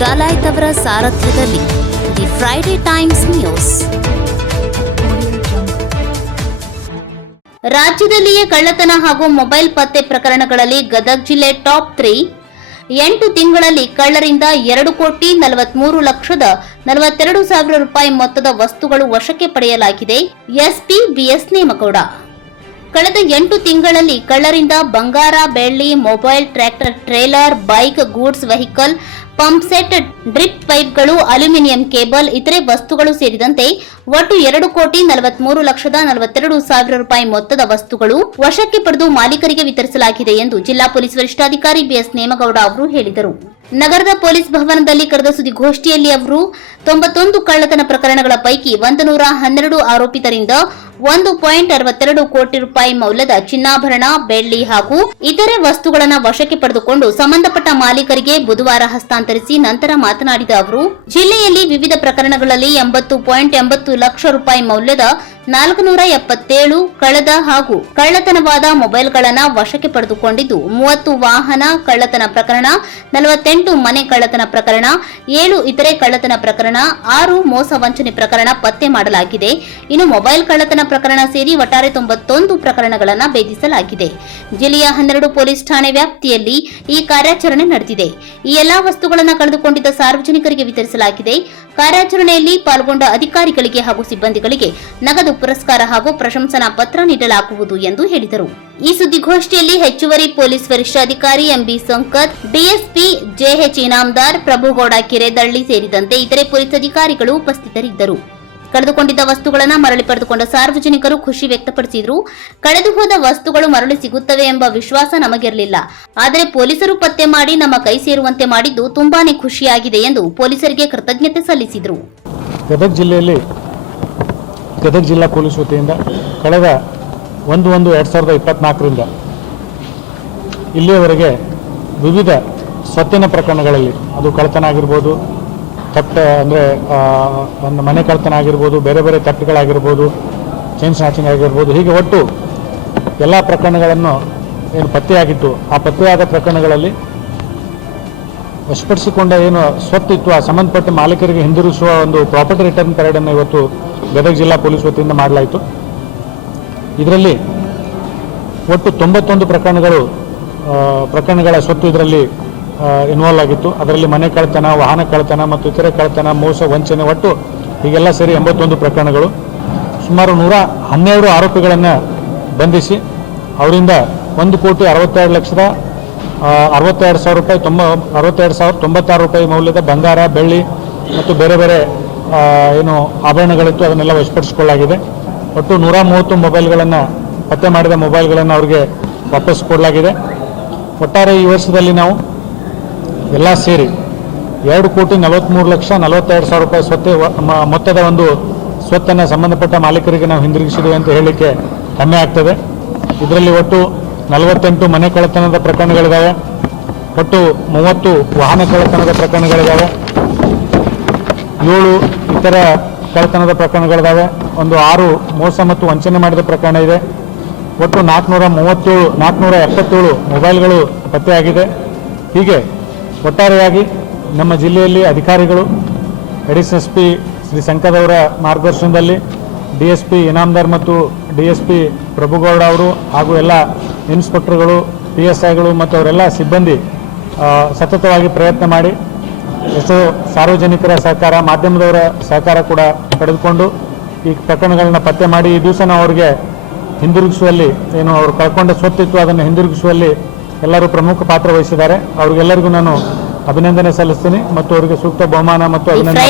ಡಾಲಾಯ್ತ್ ಅವರ ಸಾರಥ್ಯದಲ್ಲಿ the Friday times news. ರಾಜ್ಯದಲ್ಲಿಯೇ ಕಳ್ಳತನ ಹಾಗೂ ಮೊಬೈಲ್ ಪತ್ತೆ ಪ್ರಕರಣಗಳಲ್ಲಿ ಗದಗ ಜಿಲ್ಲೆ ಟಾಪ್ 3. 8 ತಿಂಗಳಲ್ಲಿ ಕಳ್ಳರಿಂದ 2,43,42,000 ರೂಪಾಯಿ ಮೊತ್ತದ ವಸ್ತುಗಳು ವಶಕ್ಕೆ ಪಡೆಯಲಾಗಿದೆ. SP BS Nemagowda. ಕಳೆದ 8 ತಿಂಗಳಲ್ಲಿ ಕಳ್ಳರಿಂದ ಬಂಗಾರ, ಬೆಳ್ಳಿ, mobile, tractor, trailer, bike, goods vehicle, pump set, drip ಪೈಪ್ಗಳು, ಅಲ್ಯೂಮಿನಿಯಂ ಕೇಬಲ್, ಇತರೆ ವಸ್ತುಗಳು ಸೇರಿದಂತೆ ಒಟ್ಟು 2,43,42,000 ರೂಪಾಯಿ ಮೊತ್ತದ ವಸ್ತುಗಳು ವಶಕ್ಕೆ ಪಡೆದು ಮಾಲೀಕರಿಗೆ ವಿತರಿಸಲಾಗಿದೆ ಎಂದು ಜಿಲ್ಲಾ ಪೊಲೀಸ್ ವರಿಷ್ಠಾಧಿಕಾರಿ ಬಿಎಸ್ ನೇಮಗೌಡ ಅವರು ಹೇಳಿದರು. ನಗರದ ಪೊಲೀಸ್ ಭವನದಲ್ಲಿ ಕರೆದ ಸುದ್ದಿಗೋಷ್ಠಿಯಲ್ಲಿ ಅವರು 91 ಕಳ್ಳತನ ಪ್ರಕರಣಗಳ ಪೈಕಿ 112 ಆರೋಪಿತರಿಂದ 1.62 ಕೋಟಿ ರೂಪಾಯಿ ಮೌಲ್ಯದ ಚಿನ್ನಾಭರಣ, ಬೆಳ್ಳಿ ಹಾಗೂ ಇತರೆ ವಸ್ತುಗಳನ್ನು ವಶಕ್ಕೆ ಪಡೆದುಕೊಂಡು ಸಂಬಂಧಪಟ್ಟ ಮಾಲೀಕರಿಗೆ ಬುಧವಾರ ಹಸ್ತಾಂತರಿಸಿ ನಂತರ ಮಾತನಾಡಿದ ಅವರು, ಜಿಲ್ಲೆಯಲ್ಲಿ ವಿವಿಧ ಪ್ರಕರಣಗಳಲ್ಲಿ 80.80 ಲಕ್ಷ ರೂಪಾಯಿ ಮೌಲ್ಯದ 477 ಕಳೆದ ಹಾಗೂ ಕಳ್ಳತನವಾದ ಮೊಬೈಲ್ಗಳನ್ನು ವಶಕ್ಕೆ ಪಡೆದುಕೊಂಡಿದ್ದು, 30 ವಾಹನ ಕಳ್ಳತನ ಪ್ರಕರಣ, 48 ಮನೆ ಕಳ್ಳತನ ಪ್ರಕರಣ, 7 ಇತರೆ ಕಳ್ಳತನ ಪ್ರಕರಣ, 6 ಮೋಸ ವಂಚನೆ ಪ್ರಕರಣ ಪತ್ತೆ ಮಾಡಲಾಗಿದೆ. ಇನ್ನು ಮೊಬೈಲ್ ಕಳ್ಳತನ ಪ್ರಕರಣ ಸೇರಿ ಒಟ್ಟಾರೆ 91 ಪ್ರಕರಣಗಳನ್ನು ಭೇದಿಸಲಾಗಿದೆ. ಜಿಲ್ಲೆಯ 12 ಪೊಲೀಸ್ ಠಾಣೆ ವ್ಯಾಪ್ತಿಯಲ್ಲಿ ಈ ಕಾರ್ಯಾಚರಣೆ ನಡೆದಿದೆ. ಈ ಎಲ್ಲಾ ವಸ್ತುಗಳನ್ನು ಕಳೆದುಕೊಂಡಿದ್ದ ಸಾರ್ವಜನಿಕರಿಗೆ ವಿತರಿಸಲಾಗಿದೆ. ಕಾರ್ಯಾಚರಣೆಯಲ್ಲಿ ಪಾಲ್ಗೊಂಡ ಅಧಿಕಾರಿಗಳಿಗೆ ಹಾಗೂ ಸಿಬ್ಬಂದಿಗಳಿಗೆ ನಗದು ಪುರಸ್ಕಾರ ಹಾಗೂ ಪ್ರಶಂಸನಾ ಪತ್ರ ನೀಡಲಾಗುವುದು ಎಂದು ಹೇಳಿದರು. ಈ ಸುದ್ದಿಗೋಷ್ಠಿಯಲ್ಲಿ ಹೆಚ್ಚುವರಿ ಪೊಲೀಸ್ ವರಿಷ್ಠಾಧಿಕಾರಿ MB Sankat, DSP JH Inamdar, Prabhugouda Keredalli ಸೇರಿದಂತೆ ಇತರೆ ಪೊಲೀಸ್ ಅಧಿಕಾರಿಗಳು ಉಪಸ್ಥಿತರಿದ್ದರು. ಕಳೆದುಕೊಂಡಿದ್ದ ವಸ್ತುಗಳನ್ನು ಮರಳಿ ಪಡೆದುಕೊಂಡ ಸಾರ್ವಜನಿಕರು ಖುಷಿ ವ್ಯಕ್ತಪಡಿಸಿದರು. ಕಳೆದು ಹೋದ ವಸ್ತುಗಳು ಮರಳಿ ಸಿಗುತ್ತವೆ ಎಂಬ ವಿಶ್ವಾಸ ನಮಗಿರಲಿಲ್ಲ. ಆದರೆ ಪೊಲೀಸರು ಪತ್ತೆ ಮಾಡಿ ನಮ್ಮ ಕೈ ಸೇರುವಂತೆ ಮಾಡಿದ್ದು ತುಂಬಾನೇ ಖುಷಿಯಾಗಿದೆ ಎಂದು ಪೊಲೀಸರಿಗೆ ಕೃತಜ್ಞತೆ ಸಲ್ಲಿಸಿದರು. ಗದಗ ಜಿಲ್ಲೆಯಲ್ಲಿ ಗದಗ ಜಿಲ್ಲಾ ಪೊಲೀಸ್ ವತಿಯಿಂದ ಕಳೆದ 1/1/2024ರಿಂದ ಇಲ್ಲಿಯವರೆಗೆ ವಿವಿಧ ಸ್ವತ್ತಿನ ಪ್ರಕರಣಗಳಲ್ಲಿ, ಅದು ಕಳ್ಳತನ ಆಗಿರ್ಬೋದು, ಥೆಫ್ಟ್ ಅಂದರೆ ಒಂದು ಮನೆ ಕಳ್ಳತನ ಆಗಿರ್ಬೋದು, ಬೇರೆ ಬೇರೆ ಥೆಫ್ಟ್ಗಳಾಗಿರ್ಬೋದು, ಚೈನ್ ಸ್ನ್ಯಾಚಿಂಗ್ ಆಗಿರ್ಬೋದು, ಹೀಗೆ ಒಟ್ಟು ಎಲ್ಲ ಪ್ರಕರಣಗಳನ್ನು ಏನು ಪತ್ತೆಯಾಗಿತ್ತು, ಆ ಪತ್ತೆಯಾದ ಪ್ರಕರಣಗಳಲ್ಲಿ ವಶಪಡಿಸಿಕೊಂಡ ಏನು ಸ್ವತ್ತಿತ್ತು ಆ ಸಂಬಂಧಪಟ್ಟ ಮಾಲೀಕರಿಗೆ ಹಿಂದಿರುಗಿಸುವ ಒಂದು ಪ್ರಾಪರ್ಟಿ ರಿಟರ್ನ್ ಪರೇಡನ್ನು ಇವತ್ತು ಗದಗ ಜಿಲ್ಲಾ ಪೊಲೀಸ್ ವತಿಯಿಂದ ಮಾಡಲಾಯಿತು. ಇದರಲ್ಲಿ ಒಟ್ಟು 91 ಪ್ರಕರಣಗಳ ಸ್ವತ್ತು ಇದರಲ್ಲಿ ಇನ್ವಾಲ್ವ್ ಆಗಿತ್ತು. ಅದರಲ್ಲಿ ಮನೆ ಕಳ್ಳತನ, ವಾಹನ ಕಳ್ಳತನ ಮತ್ತು ಇತರೆ ಕಳ್ಳತನ, ಮೋಸ, ವಂಚನೆ, ಒಟ್ಟು ಹೀಗೆಲ್ಲ ಸೇರಿ 81 ಪ್ರಕರಣಗಳು. ಸುಮಾರು 112 ಆರೋಪಿಗಳನ್ನು ಬಂಧಿಸಿ ಅವರಿಂದ 1,62,62,000 ರೂಪಾಯಿ 62,096 ರೂಪಾಯಿ ಮೌಲ್ಯದ ಬಂಗಾರ, ಬೆಳ್ಳಿ ಮತ್ತು ಬೇರೆ ಬೇರೆ ಏನು ಆಭರಣಗಳಿತ್ತು ಅದನ್ನೆಲ್ಲ ವಶಪಡಿಸಿಕೊಳ್ಳಲಾಗಿದೆ. ಒಟ್ಟು 130 ಮೊಬೈಲ್ಗಳನ್ನು, ಪತ್ತೆ ಮಾಡಿದ ಮೊಬೈಲ್ಗಳನ್ನು ಅವರಿಗೆ ವಾಪಸ್ ಕೊಡಲಾಗಿದೆ. ಒಟ್ಟಾರೆ ಈ ವರ್ಷದಲ್ಲಿ ನಾವು ಎಲ್ಲ ಸೇರಿ 2,43,42,000 ರೂಪಾಯಿ ಮೊತ್ತದ ಒಂದು ಸ್ವತ್ತನ್ನು ಸಂಬಂಧಪಟ್ಟ ಮಾಲೀಕರಿಗೆ ನಾವು ಹಿಂದಿರುಗಿಸಿದ್ದೇವೆ ಅಂತ ಹೇಳಲಿಕ್ಕೆ ಹೆಮ್ಮೆ ಆಗ್ತದೆ. ಇದರಲ್ಲಿ ಒಟ್ಟು 48 ಮನೆ ಕಳ್ಳತನದ ಪ್ರಕರಣಗಳಿದ್ದಾವೆ, ಒಟ್ಟು 30 ವಾಹನ ಕಳ್ಳತನದ ಪ್ರಕರಣಗಳಿದ್ದಾವೆ, 7 ಇತರ ಕಳ್ಳತನದ ಪ್ರಕರಣಗಳಿದ್ದಾವೆ, ಒಂದು 6 ಮೋಸ ಮತ್ತು ವಂಚನೆ ಮಾಡಿದ ಪ್ರಕರಣ ಇದೆ. ಒಟ್ಟು 477 ಮೊಬೈಲ್ಗಳು ಪತ್ತೆಯಾಗಿದೆ. ಹೀಗೆ ಒಟ್ಟಾರೆಯಾಗಿ ನಮ್ಮ ಜಿಲ್ಲೆಯಲ್ಲಿ ಅಧಿಕಾರಿಗಳು, ಅಡಿಷನಲ್ ಎಸ್ಪಿ ಶ್ರೀ ಸಂಕದವರ ಮಾರ್ಗದರ್ಶನದಲ್ಲಿ ಡಿಎಸ್ಪಿ ಇನಾಮದಾರ್ ಮತ್ತು ಡಿಎಸ್ಪಿ ಪ್ರಭುಗೌಡ ಅವರು ಹಾಗೂ ಎಲ್ಲ ಇನ್ಸ್ಪೆಕ್ಟರ್ಗಳು, PSIಗಳು ಮತ್ತು ಅವರೆಲ್ಲ ಸಿಬ್ಬಂದಿ ಸತತವಾಗಿ ಪ್ರಯತ್ನ ಮಾಡಿ ಎಷ್ಟೋ ಸಾರ್ವಜನಿಕರ ಸಹಕಾರ, ಮಾಧ್ಯಮದವರ ಸಹಕಾರ ಕೂಡ ಪಡೆದುಕೊಂಡು ಈ ಪ್ರಕರಣಗಳನ್ನ ಪತ್ತೆ ಮಾಡಿ ಈ ದಿವಸ ನಾವು ಅವರಿಗೆ ಹಿಂದಿರುಗಿಸುವಲ್ಲಿ, ಏನು ಅವರು ಕಳ್ಕೊಂಡ ಸ್ವತ್ತಿತ್ತು ಅದನ್ನು ಹಿಂದಿರುಗಿಸುವಲ್ಲಿ ಎಲ್ಲರೂ ಪ್ರಮುಖ ಪಾತ್ರ ವಹಿಸಿದ್ದಾರೆ. ಅವರಿಗೆಲ್ಲರಿಗೂ ನಾನು ಅಭಿನಂದನೆ ಸಲ್ಲಿಸ್ತೀನಿ ಮತ್ತು ಅವರಿಗೆ ಸೂಕ್ತ ಬಹುಮಾನ ಮತ್ತು ಅಭಿನಂದನೆ.